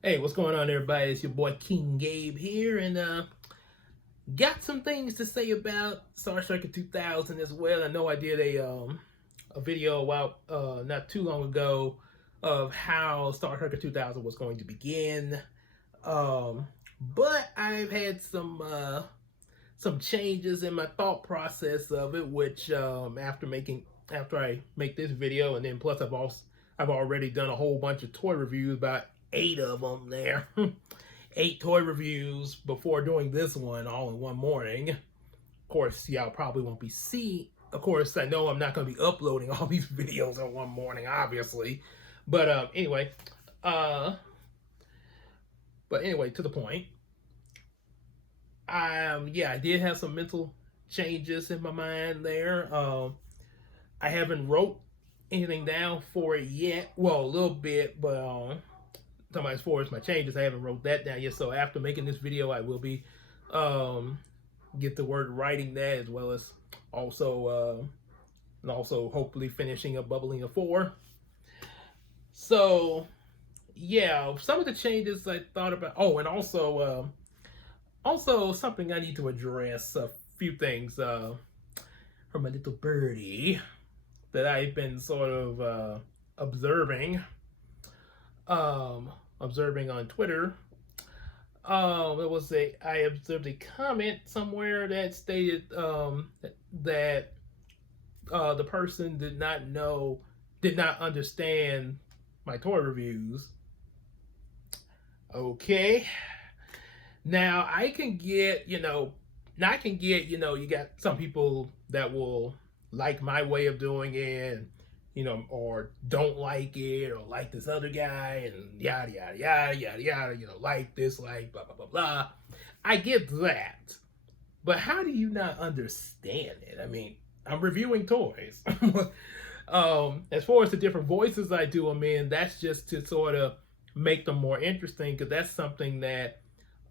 Hey, what's going on, everybody? It's your boy King Gabe here, and got some things to say about Star Striker 2000 as well. I know I did a video a while not too long ago of how Star Striker 2000 was going to begin, but I've had some changes in my thought process of it, which after I make this video, and then plus I've already done a whole bunch of toy reviews, about 8 of them there. 8 toy reviews before doing this one all in one morning. Of course, y'all probably won't be seeing. Of course, I know I'm not going to be uploading all these videos in one morning, obviously. But uh, anyway, to the point. Yeah, I did have some mental changes in my mind there. I haven't wrote anything down for it yet. Well, a little bit, but as far as my changes, I haven't wrote that down yet. So after making this video, I will be get to work writing that, as well as also hopefully finishing up Bubbling 4. So yeah, some of the changes I thought about. Oh, and also something I need to address. A few things from a little birdie that I've been sort of observing um, observing on Twitter. I observed a comment somewhere that stated that the person did not understand my toy reviews. Okay, now I can get you got some people that will like my way of doing it, or don't like it, or like this other guy, and yada yada yada yada yada. Like this, like blah blah blah blah. I get that, but how do you not understand it? I mean, I'm reviewing toys. As far as the different voices I do them in, that's just to sort of make them more interesting, because that's something that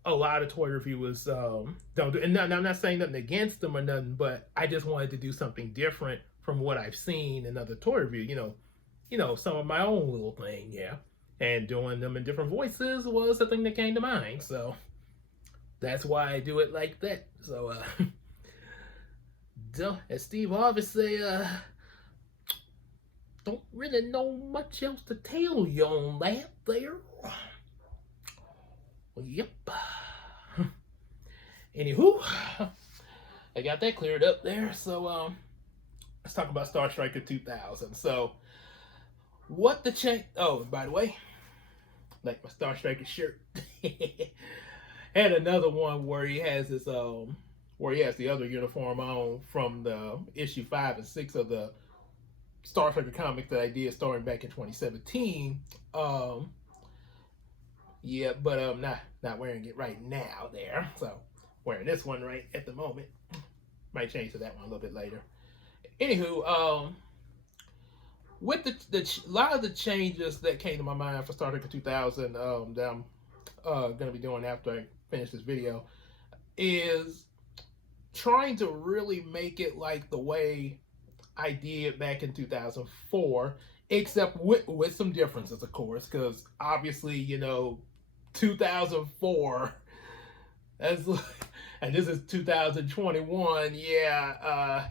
a lot of toy reviewers don't do. And I'm not saying nothing against them or nothing, but I just wanted to do something different from what I've seen in other toy review. Some of my own little thing, yeah. And doing them in different voices was the thing that came to mind. So that's why I do it like that. So as Steve Harvey say, don't really know much else to tell you on that there. Well, yep. Anywho, I got that cleared up there. So let's talk about Star Striker 2000. So what the change? Oh, by the way, like my Star Striker shirt. Had another one where he has the other uniform on from the issue 5 and 6 of the Star Striker comic that I did starting back in 2017. Yeah, but I'm not wearing it right now there. So wearing this one right at the moment. Might change to that one a little bit later. Anywho, with the lot of the changes that came to my mind for Star Trek 2000 that I'm gonna be doing after I finish this video is trying to really make it like the way I did back in 2004, except with some differences, of course, because obviously 2004, that's and this is 2021. Yeah,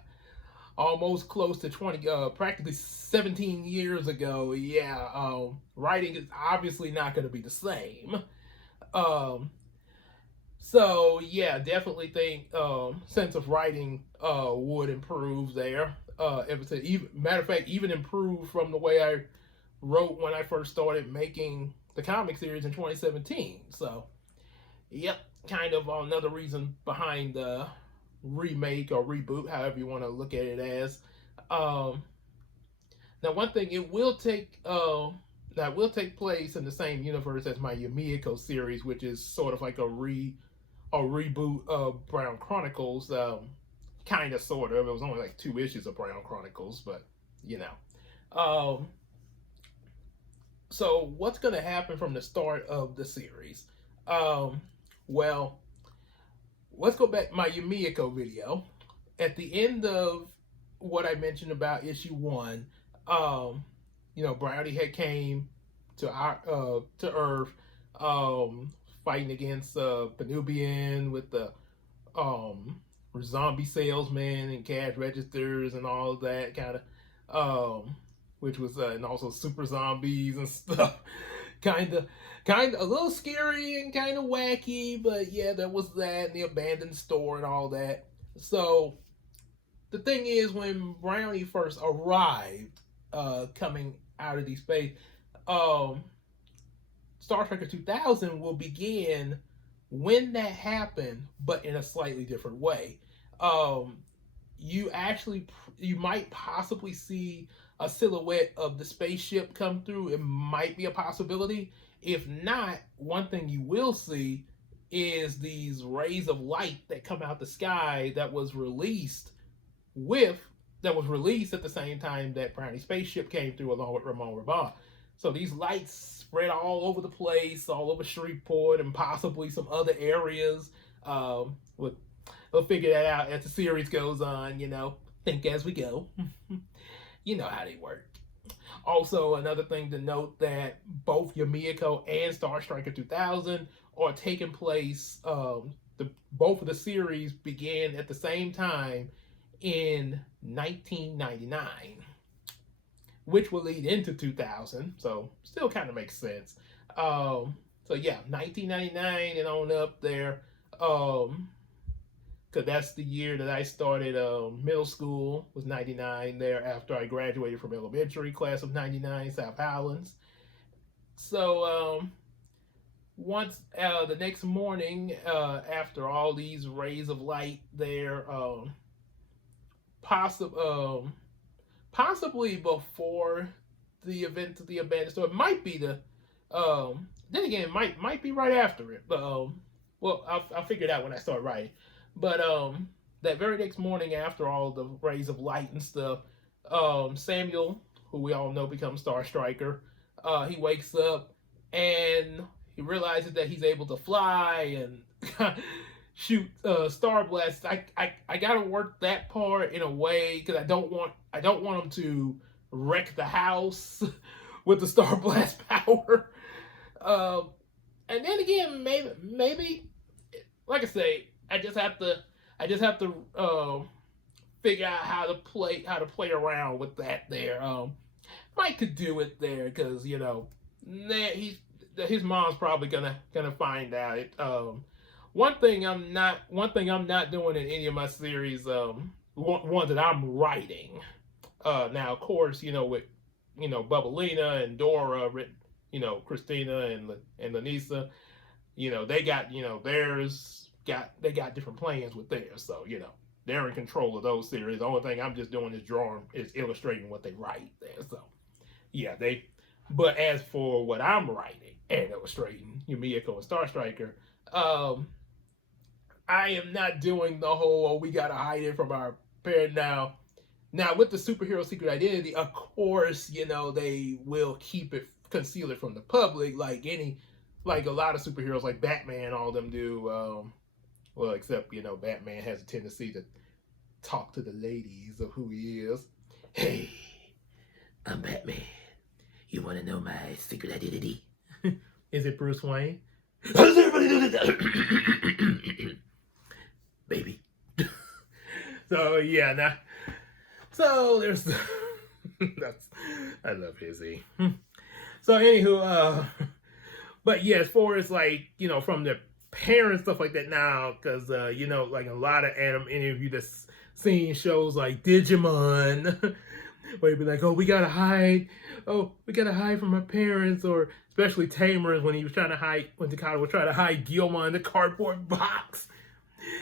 almost close to 20, practically 17 years ago. Yeah, writing is obviously not going to be the same. Um, so yeah, definitely think sense of writing would improve there. Matter of fact, even improve from the way I wrote when I first started making the comic series in 2017. So, yep, kind of another reason behind the remake or reboot, however you want to look at it as. Now, one thing, it will take that will take place in the same universe as my Yumiko series, which is sort of like a reboot of Brown Chronicles. Kind of, sort of. It was only like 2 issues of Brown Chronicles, but you know. So what's going to happen from the start of the series? Well, let's go back to my Yumiko video. At the end of what I mentioned about issue 1, Brownie had came to Earth fighting against Penubian with the um, zombie salesman and cash registers and all of that kind of, which was and also super zombies and stuff. kind of, a little scary and kind of wacky, but yeah, there was that and the abandoned store and all that. So the thing is, when Brownie first arrived, coming out of the space, um, Star Trek 2000 will begin when that happened, but in a slightly different way. Um, you actually, you might possibly see a silhouette of the spaceship come through. It might be a possibility. If not, one thing you will see is these rays of light that come out the sky with that was released at the same time that Brownie spaceship came through along with Ramon Raban. So these lights spread all over the place, all over Shreveport and possibly some other areas. We'll figure that out as the series goes on, think as we go. You know how they work. Also, another thing to note that both Yumiko and Star Striker 2000 are taking place, both of the series began at the same time in 1999, which will lead into 2000. So still kind of makes sense. So yeah, 1999 and on up there. Because that's the year that I started middle school, was 99 there after I graduated from elementary, class of 99, South Highlands. So once the next morning, after all these rays of light there, possibly before the event of the abandoned store, it might be then again, it might be right after it. But well, I'll figure it out when I start writing. But that very next morning, after all the rays of light and stuff, Samuel, who we all know becomes Star Striker, he wakes up and he realizes that he's able to fly and shoot star blasts. I gotta work that part in a way because I don't want him to wreck the house with the star blast power. And then again, maybe like I say, I just have to figure out how to play around with that there. Mike could do it there because his mom's probably gonna find out it. One thing I'm not doing in any of my series, one that I'm writing. Now of course, with Bubbalina and Dora, Christina and Lanisa, they got they got different plans with theirs, so they're in control of those series. The only thing I'm just doing is illustrating what they write there. So yeah, but as for what I'm writing and illustrating, Yumiko and Star Striker, I am not doing the whole we gotta hide it from our parents now. Now with the superhero secret identity, of course, they will conceal it from the public, like a lot of superheroes, like Batman, all of them do. Well, except Batman has a tendency to talk to the ladies of who he is. Hey, I'm Batman. You want to know my secret identity? Is it Bruce Wayne? How does everybody know that? Baby. So yeah, now. So there's. I love Izzy. So anywho, but yeah, as far as from the parents stuff like that now, because like a lot of any of you that's seen shows like Digimon, where you'd be like, oh, we gotta hide from our parents, or especially Tamers when he was trying to hide, when Takata was trying to hide Gilma in the cardboard box,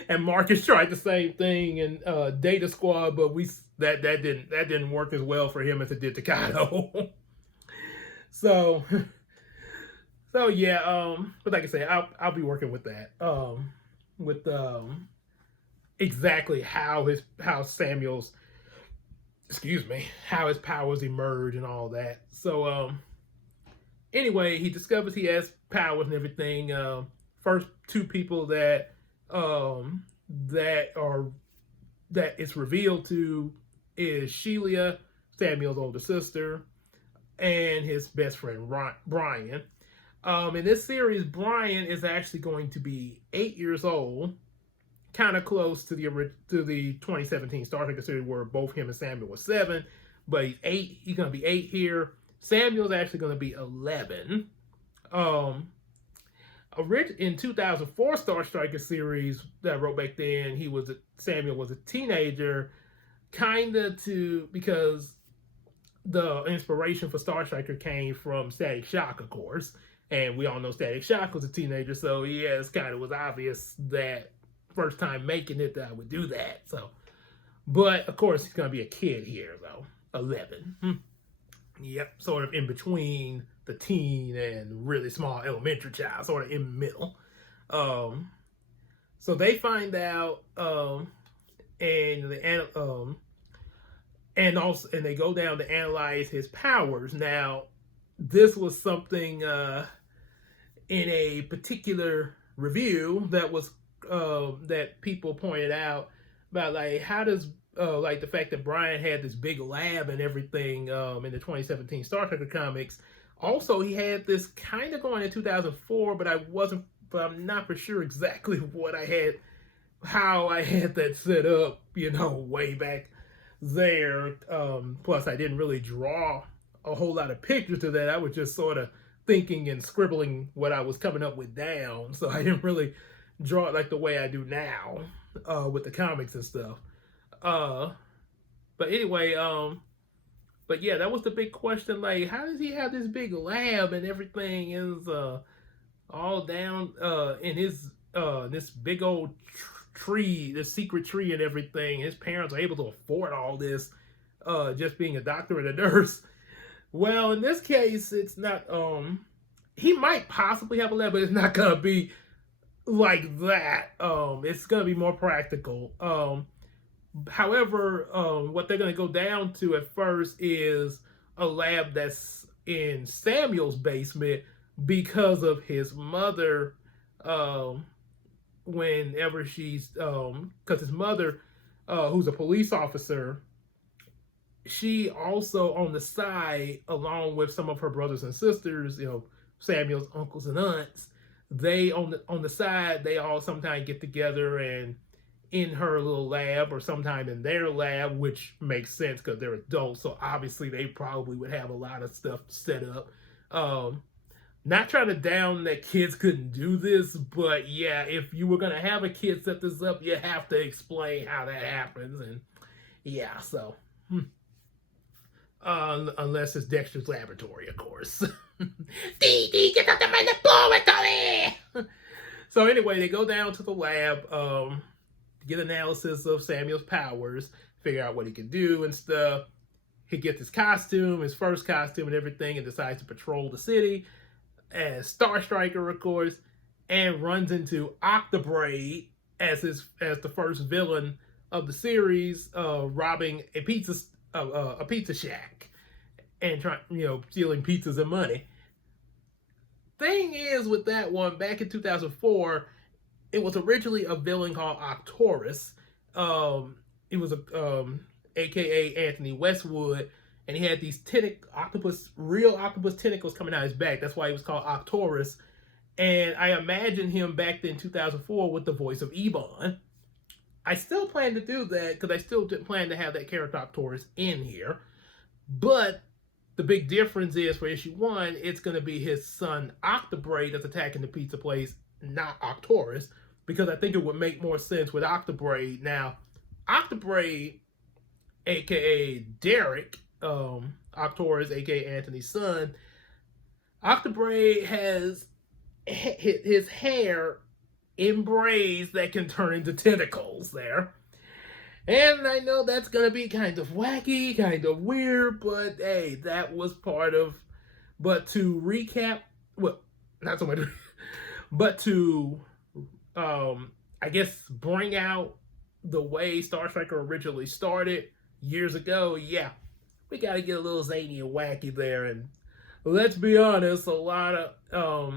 and Marcus tried the same thing in Data Squad, but that didn't work as well for him as it did Takata. So yeah, but like I say, I'll be working with that, with exactly how Samuel's, how his powers emerge and all that. So anyway, he discovers he has powers and everything. First two people that it's revealed to is Sheila, Samuel's older sister, and his best friend Brian. In this series, Brian is actually going to be 8 years old, kind of close to the 2017 Star Trek series where both him and Samuel were 7, but he's 8. He's gonna be 8 here. Samuel's actually gonna be 11. Um, in 2004 Star Striker series that I wrote back then, Samuel was a teenager, because the inspiration for Star Striker came from Static Shock, of course, and we all know Static Shock was a teenager, so yeah, it was obvious that first time making it that I would do that. So, but of course he's gonna be a kid here though, 11. Yep, sort of in between the teen and really small elementary child, sort of in the middle. So they find out, and they go down to analyze his powers. Now, this was something in a particular review that people pointed out about, like, how does like the fact that Brian had this big lab and everything in the 2017 Star Trek comics. Also, he had this kind of going in 2004, but I'm not for sure exactly how I had that set up, way back there. Plus, I didn't really draw a whole lot of pictures to that. I was just sort of thinking and scribbling what I was coming up with down. So I didn't really draw it like the way I do now with the comics and stuff. But anyway, but yeah, that was the big question. Like, how does he have this big lab and everything is all down in his this big old tree, this secret tree and everything? His parents are able to afford all this, just being a doctor and a nurse. Well, in this case, it's not. He might possibly have a lab, but it's not gonna be like that. It's gonna be more practical. However, what they're going to go down to at first is a lab that's in Samuel's basement because of his mother. Whenever because his mother, who's a police officer, she also on the side, along with some of her brothers and sisters, Samuel's uncles and aunts, they on the side, they all sometimes get together and in her little lab or sometime in their lab, which makes sense because they're adults, so obviously they probably would have a lot of stuff set up. Not trying to down that kids couldn't do this, but yeah, if you were going to have a kid set this up, you have to explain how that happens. And yeah, so unless it's Dexter's laboratory, of course. Dee, get out of my laboratory! So anyway, they go down to the lab, get analysis of Samuel's powers, figure out what he can do and stuff. He gets his costume, his first costume and everything, and decides to patrol the city as Star Striker, of course, and runs into Octobraid as the first villain of the series, robbing a pizza shack and stealing pizzas and money. Thing is, with that one, back in 2004. It was originally a villain called Octorus. It was aka Anthony Westwood, and he had these real octopus tentacles coming out his back. That's why he was called Octorus. And I imagined him back then in 2004 with the voice of Ebon. I still plan to do that because I still plan to have that character Octorus in here. But the big difference is for issue 1, it's going to be his son Octobraid that's attacking the pizza place, not Octorus, because I think it would make more sense with Octobraid. Now, Octobraid, aka Derek, Octorus, aka Anthony's son, Octobraid has his hair in braids that can turn into tentacles there. And I know that's going to be kind of wacky, kind of weird, but hey, that was part of. But to recap, well, not so much, but to, I guess, bring out the way Star Striker originally started years ago, yeah, we got to get a little zany and wacky there. And let's be honest, a lot of,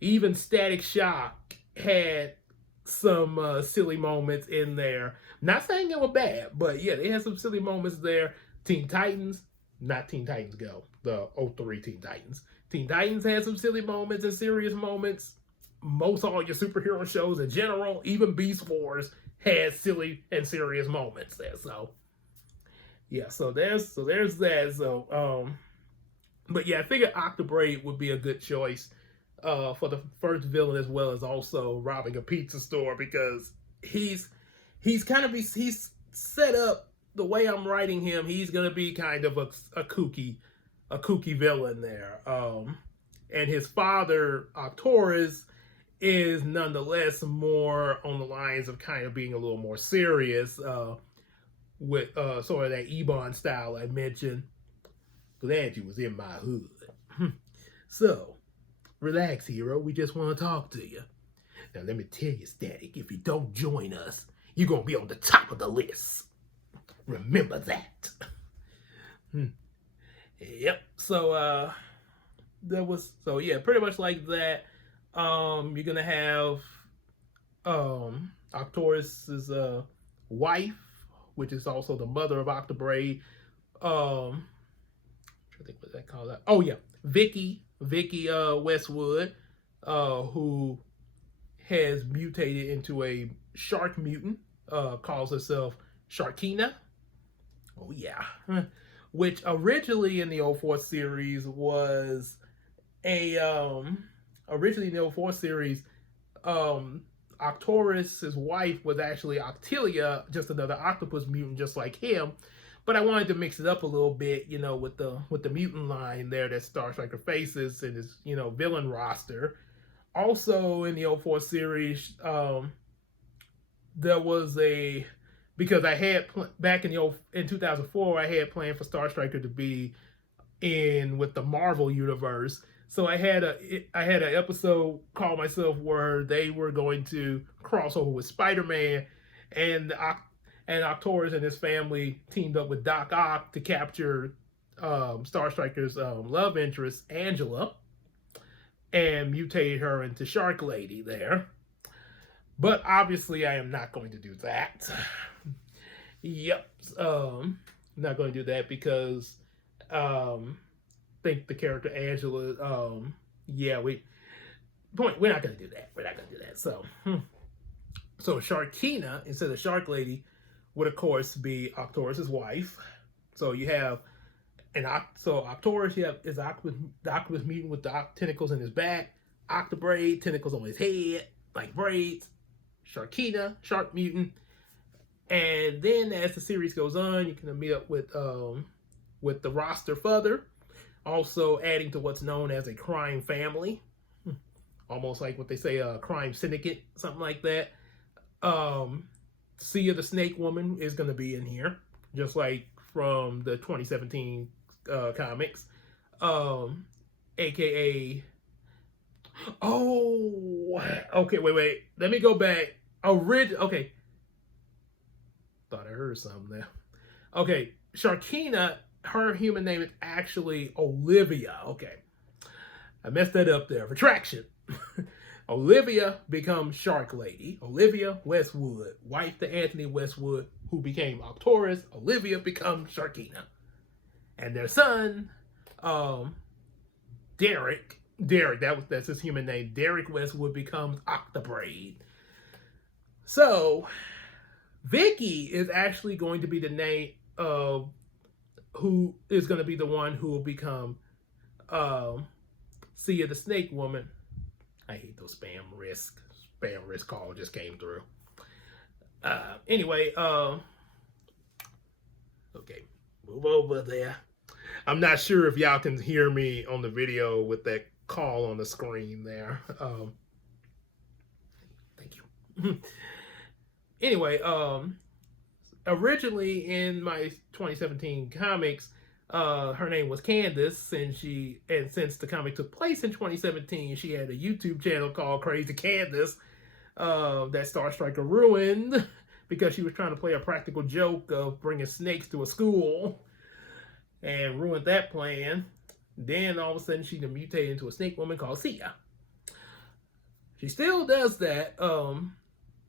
even Static Shock had some silly moments in there. Not saying they were bad, but yeah, they had some silly moments there. Teen Titans, not Teen Titans Go, the 03 Teen Titans. Teen Titans had some silly moments and serious moments. Most all your superhero shows in general, even Beast Wars, had silly and serious moments there. So yeah, so there's that. So but yeah, I figured Octobraid would be a good choice for the first villain, as well as also robbing a pizza store, because he's kind of he's set up the way I'm writing him. He's gonna be kind of a kooky villain there. And his father, Arcturus, is nonetheless more on the lines of kind of being a little more serious, with sort of that Ebon style I mentioned. Glad you was in my hood. So, relax, hero. We just want to talk to you. Now, let me tell you, Static, if you don't join us, you're going to be on the top of the list. Remember that. Yep. So, pretty much like that. You're going to have Arcturus's wife, which is also the mother of Octobraid. I think what that called out. Oh yeah, Vicky Westwood, who has mutated into a shark mutant, calls herself Sharkina. Oh yeah, which originally in the 04 series was Arcturus's wife was actually Octilia, just another octopus mutant, just like him. But I wanted to mix it up a little bit, with the mutant line there that Star Striker faces in his, villain roster. Also in the 04 series, there was because I had back in 2004, I had planned for Star Striker to be in with the Marvel universe. So I had an episode called myself where they were going to cross over with Spider-Man, and Arcturus and his family teamed up with Doc Ock to capture Star Striker's love interest, Angela, and mutate her into Shark Lady there. But obviously, I am not going to do that. Yep. Not going to do that because think the character Angela, we're not going to do that. We're not going to do that. So Sharkina, instead of Shark Lady, would of course be Arcturus' wife. So you have Arcturus, is the octopus mutant with the tentacles in his back, Octobraid, tentacles on his head, like braids, Sharkina, shark mutant. And then as the series goes on, you can meet up with the roster further, also adding to what's known as a crime family, almost like what they say, a crime syndicate, something like that. Sia the Snake Woman is going to be in here, just like from the 2017 comics. AKA... Oh! Okay, wait. Let me go back. Okay. Thought I heard something there. Okay, Sharkina, her human name is actually Olivia. Okay. I messed that up there. Retraction. Olivia becomes Shark Lady. Olivia Westwood, wife to Anthony Westwood, who became Arcturus. Olivia becomes Sharkina. And their son, Derek, that's his human name. Derek Westwood becomes Octobraid. So, Vicky is actually going to be the name of who is going to be the one who will become Sia the Snake Woman. I hate those spam risk call just came through. Anyway, okay, move over there. I'm not sure if y'all can hear me on the video with that call on the screen there. Thank you. Anyway, originally in my 2017 comics, her name was Candace, and since the comic took place in 2017, she had a YouTube channel called Crazy Candace that Star Striker ruined because she was trying to play a practical joke of bringing snakes to a school and ruined that plan. Then all of a sudden she mutated into a snake woman called Sia. She still does that.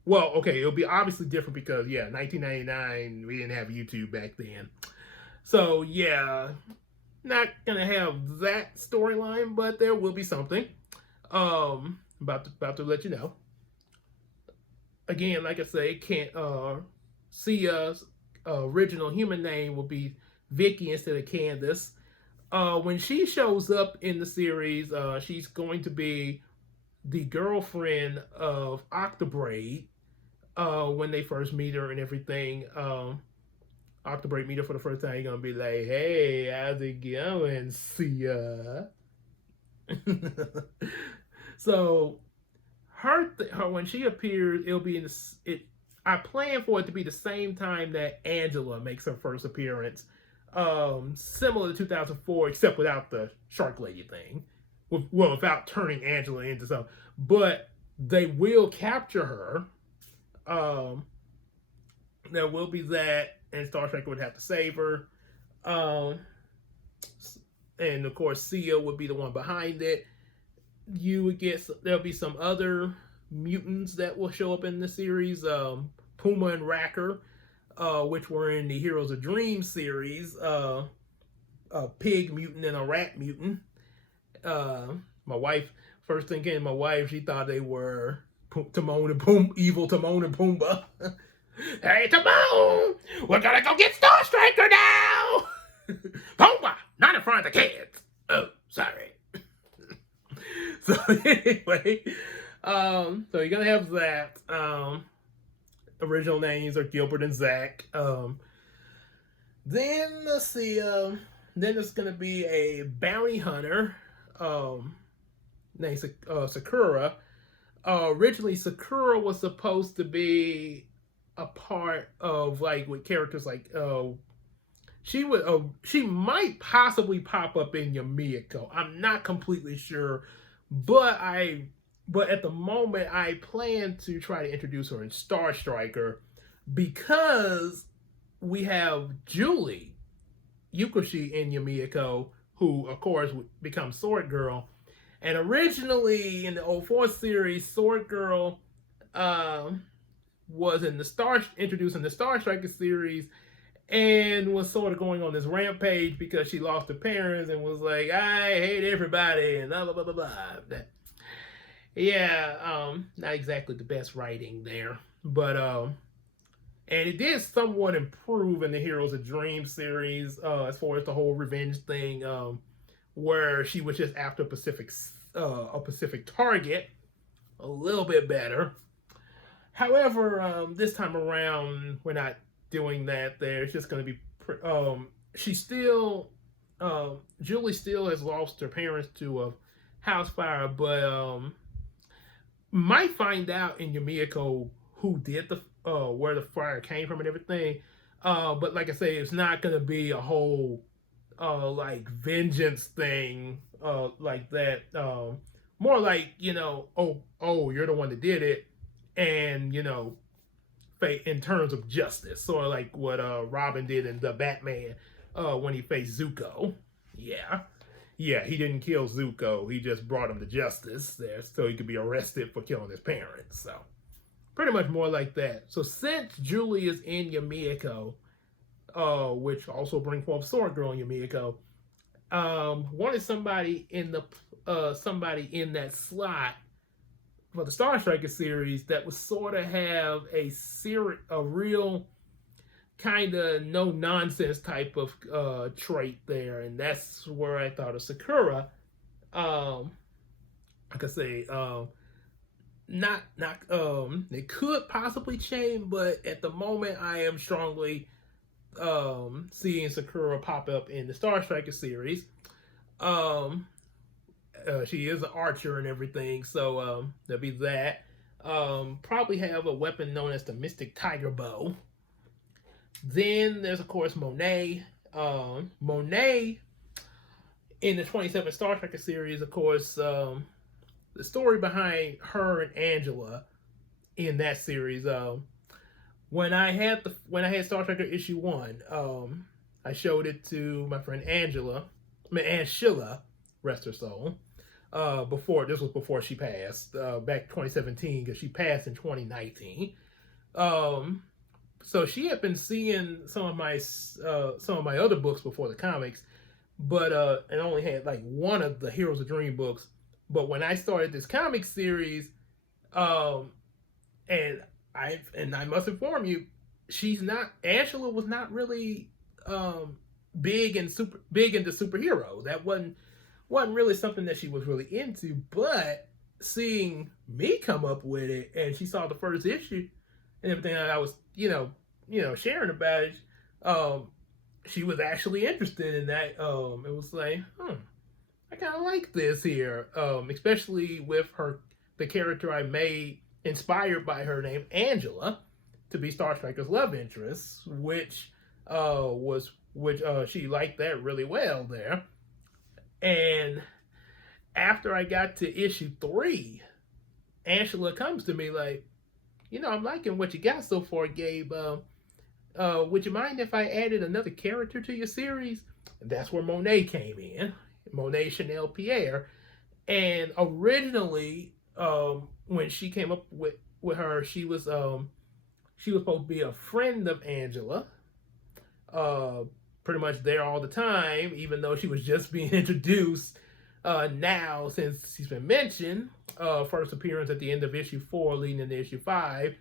Well, okay, it'll be obviously different because, 1999, we didn't have YouTube back then. So, yeah, Not gonna have that storyline, but there will be something. About to let you know. Again, like I say, can't Sia's original human name will be Vicky instead of Candace. When she shows up in the series, she's going to be the girlfriend of Octobraid. When they first meet her and everything, Octobraid meet her for the first time. You're gonna be like, "Hey, how's it going, Sia?" So her when she appears, it'll be in it. I plan for it to be the same time that Angela makes her first appearance, similar to 2004, except without the Shark Lady thing. Well, without turning Angela into something, but they will capture her. Um, there will be that, and Star Trek would have to save her. Um, and of course, Sia would be the one behind it. You would get there'll be some other mutants that will show up in the series. Puma and Racker, which were in the Heroes of Dream series. A pig mutant and a rat mutant. My wife, first thing came, my wife, she thought they were Timon and Pumbaa, evil Timon and Pumbaa. Hey, Timon, we're gonna go get Star Striker now. Pumbaa, not in front of the kids. Oh, sorry. So anyway, so you're gonna have that. Original names are Gilbert and Zach. Then let's see. Then there's gonna be a bounty hunter named Sakura. Originally, Sakura was supposed to be a part of like with characters like she might possibly pop up in Yumiko. I'm not completely sure, but at the moment I plan to try to introduce her in Star Striker because we have Julie Yukoshi in Yumiko, who of course becomes Sword Girl. And originally in the 04 series, Sword Girl was introduced in the Star Striker series and was sort of going on this rampage because she lost her parents and was like, I hate everybody and blah, blah, blah, blah, blah. Yeah, not exactly the best writing there. But, and it did somewhat improve in the Heroes of Dream series as far as the whole revenge thing, where she was just after a Pacific target, a little bit better. However, this time around, we're not doing that there. It's just going to be, she still, Julie still has lost her parents to a house fire, but might find out in Yumiko who did where the fire came from and everything. But like I say, it's not going to be a whole, like vengeance thing, like that. More like, oh, you're the one that did it. And, in terms of justice, sort of like what Robin did in the Batman when he faced Zuko. Yeah, he didn't kill Zuko. He just brought him to justice there so he could be arrested for killing his parents. So pretty much more like that. So since Julie is in Yumiko, which also brings forth Sword Girl in Yumiko, wanted somebody in that slot for the Star Striker series that would sort of have a real kind of no nonsense type of trait there, and that's where I thought of Sakura. Like I say, it could possibly change, but at the moment I am strongly seeing Sakura pop up in the Star Striker series. She is an archer and everything, so there'll be that. Probably have a weapon known as the Mystic Tiger Bow. Then there's, of course, Monet. Monet, in the 27 Star Trek series, of course, the story behind her and Angela in that series. When I had Star Trek issue 1, I showed it to my friend Aunt Sheila, rest her soul. This was before she passed, back 2017, because she passed in 2019. So she had been seeing some of my other books before the comics, but it only had like one of the Heroes of Dream books. But when I started this comic series, um, and I must inform you, she's not Angela was not really big into superheroes. That wasn't really something that she was really into. But seeing me come up with it, and she saw the first issue and everything that I was sharing about it, um, she was actually interested in that. It was like, I kind of like this here, especially with the character I made inspired by her name Angela to be Star Striker's love interest, which she liked that really well there. And after I got to issue 3, Angela comes to me like, I'm liking what you got so far, Gabe. Would you mind if I added another character to your series? And that's where Monet came in, Monet Chanel Pierre. And originally, when she came up with her, she was supposed to be a friend of Angela, pretty much there all the time, even though she was just being introduced now since she's been mentioned. First appearance at the end of issue 4, leading into issue 5,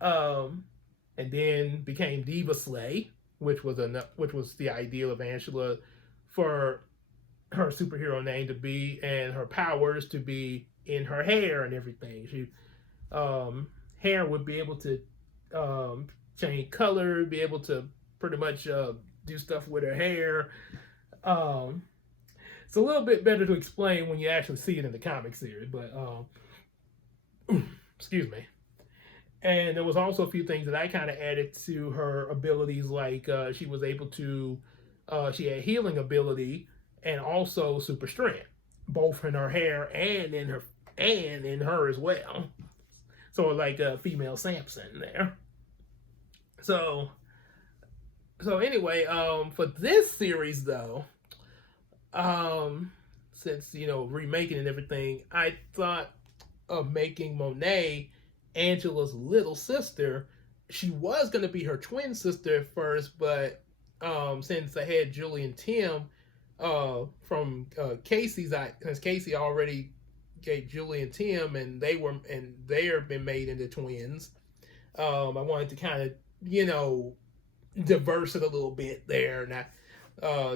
and then became Diva Slay, which was the ideal of Angela for her superhero name to be, and her powers to be in her hair and everything. She hair would be able to change color, be able to pretty much do stuff with her hair. It's a little bit better to explain when you actually see it in the comic series, but excuse me. And there was also a few things that I kind of added to her abilities, like she was able to, she had healing ability and also super strength, both in her hair and in her as well. So like a female Samson there. So anyway, for this series though, since remaking and everything, I thought of making Monet Angela's little sister. She was going to be her twin sister at first, but since I had Julie and Tim from since Casey already gave Julie and Tim, and they have been made into twins. I wanted to kind of diverse it a little bit there, not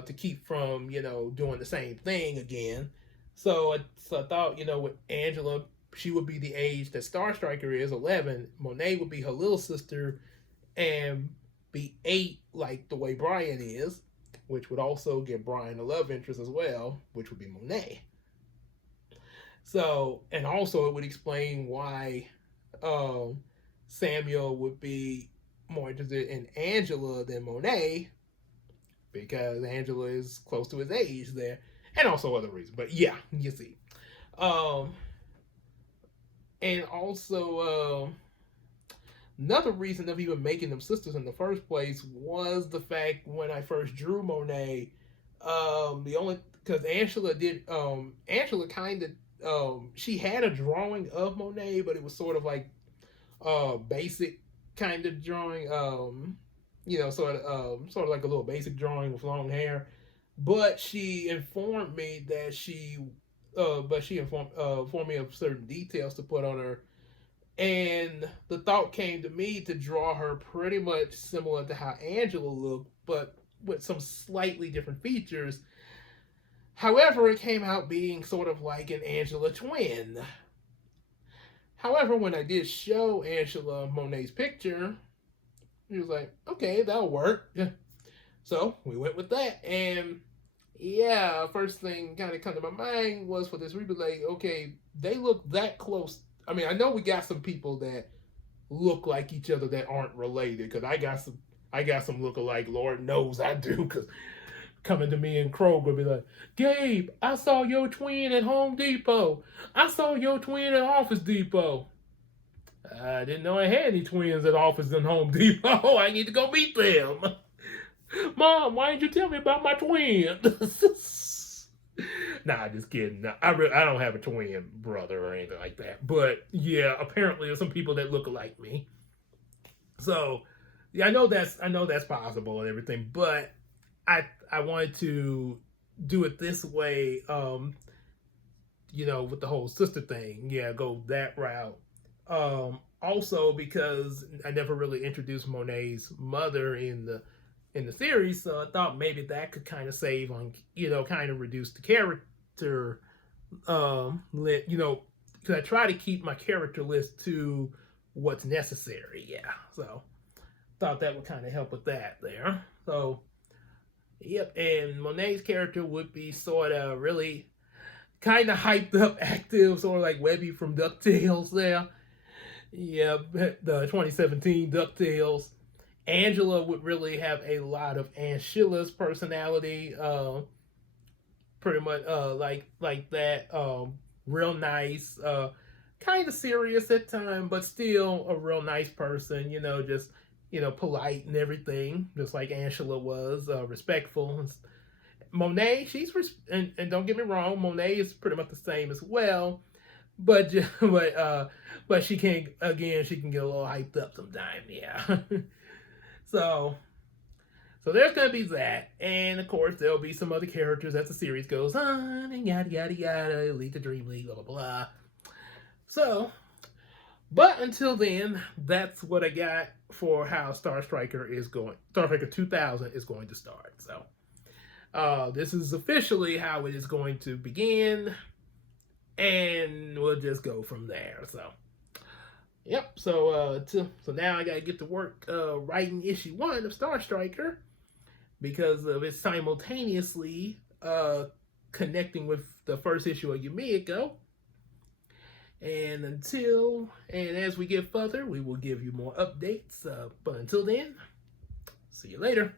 to keep from doing the same thing again. So I thought with Angela, she would be the age that Star Striker is, 11. Monet would be her little sister and be 8, like the way Brian is, which would also give Brian a love interest as well, which would be Monet. So, and also it would explain why Samuel would be more interested in Angela than Monet, because Angela is close to his age there, and also other reasons. But yeah, you see. And also, another reason of even making them sisters in the first place was the fact when I first drew Monet, because Angela kind of, she had a drawing of Monet, but it was sort of like basic kind of drawing, sort of like a little basic drawing with long hair. But she informed me that informed me of certain details to put on her, and the thought came to me to draw her pretty much similar to how Angela looked, but with some slightly different features. However, it came out being sort of like an Angela twin. However, when I did show Angela Monet's picture, he was like, okay, that'll work. So we went with that, and yeah, first thing kind of come to my mind was for this reboot, like, okay, they look that close. I mean, I know we got some people that look like each other that aren't related, because I got some look-alike. Lord knows I do, because coming to me in Kroger be like, Gabe, I saw your twin at Home Depot. I saw your twin at Office Depot. I didn't know I had any twins at Office and Home Depot. I need to go meet them. Mom, why didn't you tell me about my twin? Nah, just kidding. Nah, I don't have a twin brother or anything like that. But yeah, apparently there's some people that look like me. So yeah, I know that's possible and everything. But I wanted to do it this way, with the whole sister thing. Yeah, go that route. Also, because I never really introduced Monet's mother in the series, so I thought maybe that could kind of save on, kind of reduce the character because I try to keep my character list to what's necessary. Yeah, so thought that would kind of help with that there. So, yep, and Monet's character would be sort of really kind of hyped up, active, sort of like Webby from DuckTales there. Yeah, the 2017 DuckTales. Angela would really have a lot of Aunt Sheila's personality, pretty much like that. Real nice, kind of serious at times, but still a real nice person. Just polite and everything, just like Angela was, respectful. Monet, and don't get me wrong, Monet is pretty much the same as well, but but she can get a little hyped up sometimes, yeah. so so there's gonna be that, and of course there'll be some other characters as the series goes on, and yada yada yada, Elite the Dream League, blah blah blah. So, but until then, that's what I got for how Star Striker 2000 is going to start. So, this is officially how it is going to begin, and we'll just go from there. So, yep. So, so now I gotta get to work writing issue 1 of Star Striker because of it simultaneously connecting with the first issue of Yumiko. And as we get further, we will give you more updates. But until then, see you later.